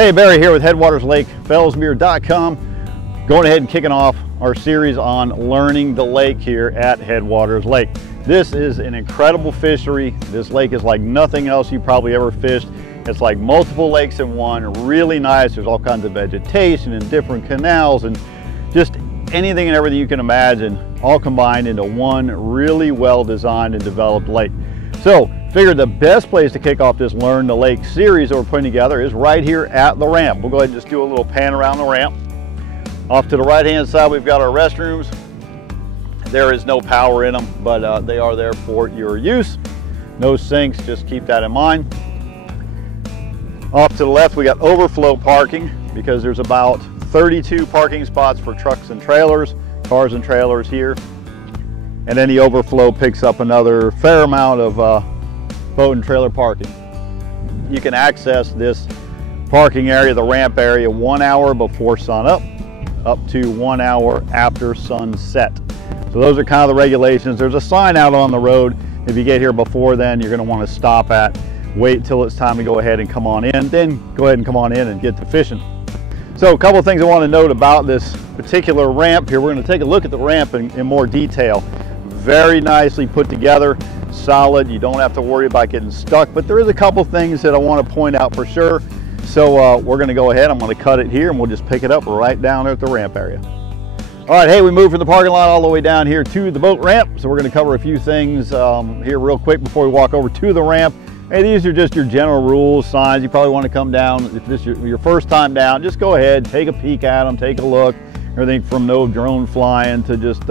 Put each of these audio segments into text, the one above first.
Hey, Barry here with Headwaters Lake, Fellsmere.com. Going ahead and kicking off our series on learning the lake here at Headwaters Lake. This is an incredible fishery. This lake is like nothing else you probably ever fished. It's like multiple lakes in one, really nice. There's all kinds of vegetation and different canals and just anything and everything you can imagine, all combined into one really well designed and developed lake. So, figured the best place to kick off this Learn the Lake series that we're putting together is right here at the ramp. We'll go ahead and just do a little pan around the ramp. Off to the right hand side, we've got our restrooms. There is no power in them, but they are there for your use. No sinks, just keep that in mind. Off to the left, we got overflow parking because there's about 32 parking spots for trucks and trailers, cars and trailers here. And then the overflow picks up another fair amount of boat and trailer parking. You can access this parking area, the ramp area, 1 hour before sunup, up to 1 hour after sunset. So those are kind of the regulations. There's a sign out on the road. If you get here before then, you're going to want to stop at, wait till it's time to go ahead and come on in, then go ahead and come on in and get to fishing. So a couple of things I want to note about this particular ramp here. We're going to take a look at the ramp in more detail. Very nicely put together, solid. You don't have to worry about getting stuck, but there is a couple things that I want to point out for sure. So we're going to go ahead. I'm going to cut it here and we'll just pick it up right down there at the ramp area. All right, hey, we moved from the parking lot all the way down here to the boat ramp. So we're going to cover a few things here real quick before we walk over to the ramp. Hey, these are just your general rules, signs. You probably want to come down. If this is your first time down, just go ahead, take a peek at them, take a look. Everything from no drone flying to just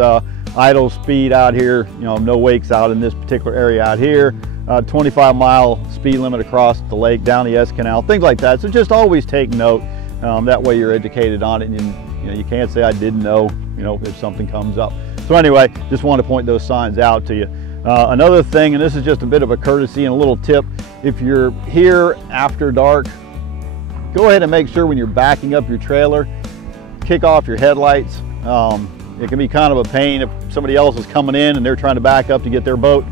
idle speed out here, you know, no wakes out in this particular area out here. 25-mile speed limit across the lake, down the Canal, things like that. So just always take note. That way you're educated on it, and you can't say I didn't know, if something comes up. So anyway, just want to point those signs out to you. Another thing, and this is just a bit of a courtesy and a little tip, if you're here after dark, go ahead and make sure when you're backing up your trailer, kick off your headlights. It can be kind of a pain if somebody else is coming in and they're trying to back up to get their boat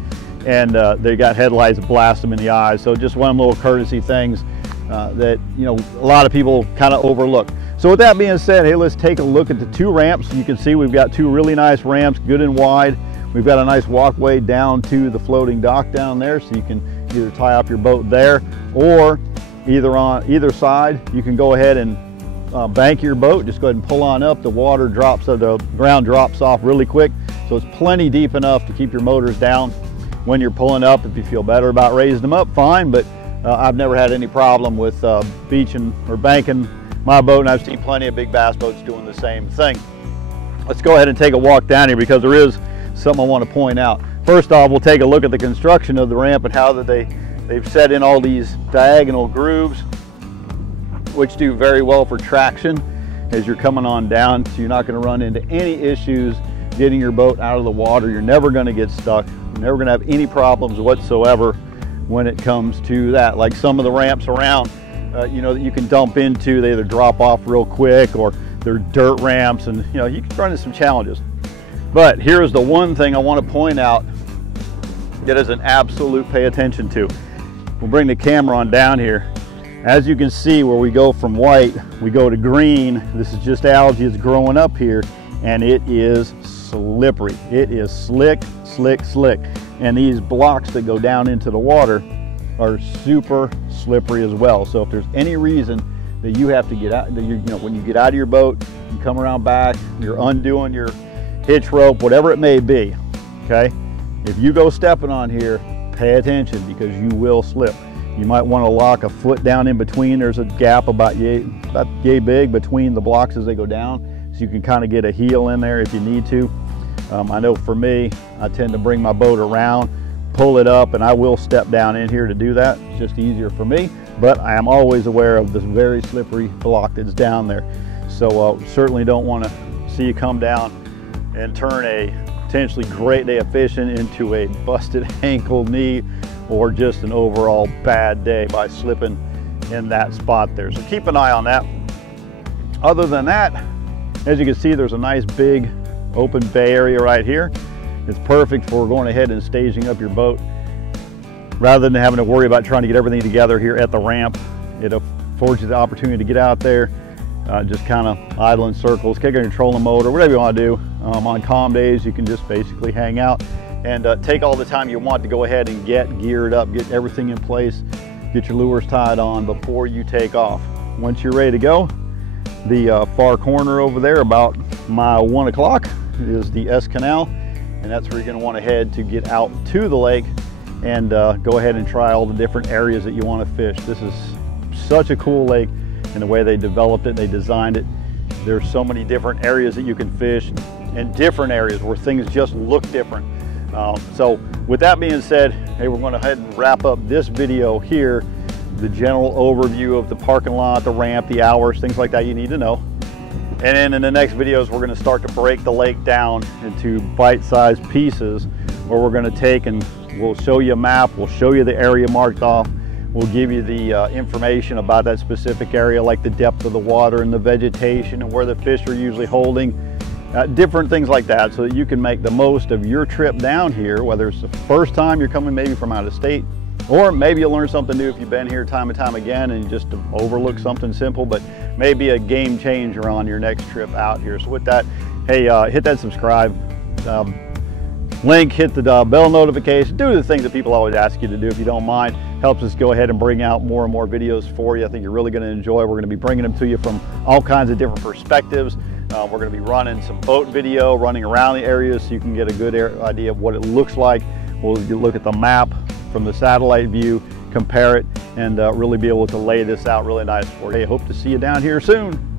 and they got headlights that blast them in the eyes. So just one of them little courtesy things that a lot of people kind of overlook. So with that being said, hey, let's take a look at the two ramps. You can see we've got two really nice ramps, good and wide. We've got a nice walkway down to the floating dock down there, so you can either tie up your boat there, or on either side you can go ahead and bank your boat. Just go ahead and pull on up. The water drops, so the ground drops off really quick, so it's plenty deep enough to keep your motors down when you're pulling up. If you feel better about raising them up, fine, but I've never had any problem with beaching or banking my boat, and I've seen plenty of big bass boats doing the same thing. Let's go ahead and take a walk down here because there is something I want to point out. First off, we'll take a look at the construction of the ramp and how that they've set in all these diagonal grooves, which do very well for traction as you're coming on down, so you're not going to run into any issues getting your boat out of the water. You're never going to get stuck. You're never going to have any problems whatsoever when it comes to that. Like some of the ramps around, that you can dump into, they either drop off real quick or they're dirt ramps, and you can run into some challenges. But here's the one thing I want to point out that is an absolute pay attention to. We'll bring the camera on down here. As you can see, where we go from white, we go to green. This is just algae that's growing up here, and it is slippery. It is slick, slick, slick. And these blocks that go down into the water are super slippery as well. So if there's any reason that you have to get out, when you get out of your boat, you come around back, you're undoing your hitch rope, whatever it may be, okay? If you go stepping on here, pay attention because you will slip. You might want to lock a foot down in between. There's a gap about yay big between the blocks as they go down, so you can kind of get a heel in there if you need to. I know for me, I tend to bring my boat around, pull it up, and I will step down in here to do that. It's just easier for me, but I am always aware of this very slippery block that's down there. So certainly don't want to see you come down and turn a potentially great day of fishing into a busted ankle, knee, or just an overall bad day by slipping in that spot there. So keep an eye on that. Other than that, as you can see, there's a nice big open bay area right here. It's perfect for going ahead and staging up your boat. Rather than having to worry about trying to get everything together here at the ramp, it affords you the opportunity to get out there, just kind of idle in circles, kick a trolling motor, whatever you want to do. On calm days, you can just basically hang out and take all the time you want to go ahead and get geared up, get everything in place, get your lures tied on before you take off. Once you're ready to go, the far corner over there, about mile 1 o'clock, is the Canal, and that's where you're going to want to head to get out to the lake and go ahead and try all the different areas that you want to fish. This is such a cool lake in the way they developed it, they designed it. There's so many different areas that you can fish, and different areas where things just look different. So with that being said, hey, we're going to head and wrap up this video here, the general overview of the parking lot, the ramp, the hours, things like that you need to know. And then in the next videos, we're going to start to break the lake down into bite-sized pieces where we're going to take and we'll show you a map, we'll show you the area marked off, we'll give you the information about that specific area, like the depth of the water and the vegetation and where the fish are usually holding, different things like that, so that you can make the most of your trip down here, whether it's the first time you're coming maybe from out of state, or maybe you'll learn something new if you've been here time and time again and you just overlook something simple, but maybe a game changer on your next trip out here. So with that, hey, hit that subscribe link, hit the bell notification, do the things that people always ask you to do if you don't mind. Helps us go ahead and bring out more and more videos for you. I think you're really going to enjoy. We're going to be bringing them to you from all kinds of different perspectives. We're going to be running some boat video, running around the area so you can get a good idea of what it looks like. We'll look at the map from the satellite view, compare it, and really be able to lay this out really nice for you. Hey, hope to see you down here soon.